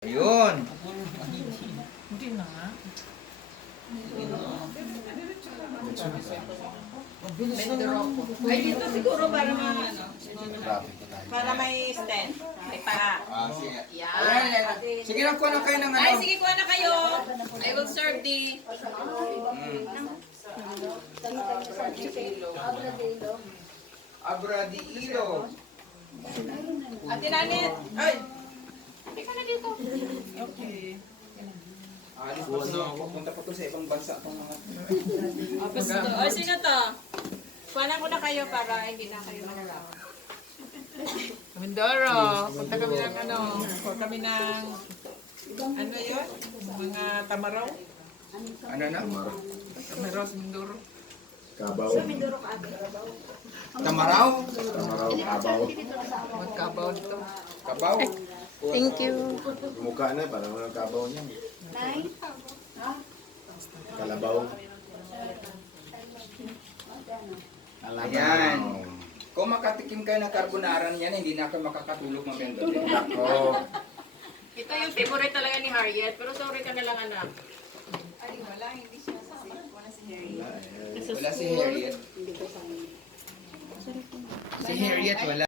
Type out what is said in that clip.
Ayun. Hindi na nga. Ay, dito siguro para Traffic na tayo. para may stand. May paa. Sige. Yan. Ayan. Sige lang, kuha na kayo ng Ay, ano. sige, kuha na kayo. I will serve the... Abra di ilo. Ate Nanit. Ay! Hindi ka na dito. Okay. Alis pa na ako. Punta pa to sa ibang bansa itong mga... O, sino to? Kuhanan ko na kayo para hindi na kayo malalaman. Mindoro. Punta kami ng ano. Punta kami ng... Ano yun? Mga tamaraw. Ano na? Tamaraw sa Mindoro. Kabaw. Tamaraw? Tamaraw, kabaw. Magkabaw dito. Kabaw? Thank you. Mukha na, parang walang kabaw niya. Kalabaw. Ayan. Kung makatikim kayo ng carbonara niyan, hindi na kayo makakatulog mamaya doon. Nako. Ito yung favorite talaga ni Harriet. Pero sorry ka na lang, anak. Wala si Harriet. Si Harriet wala.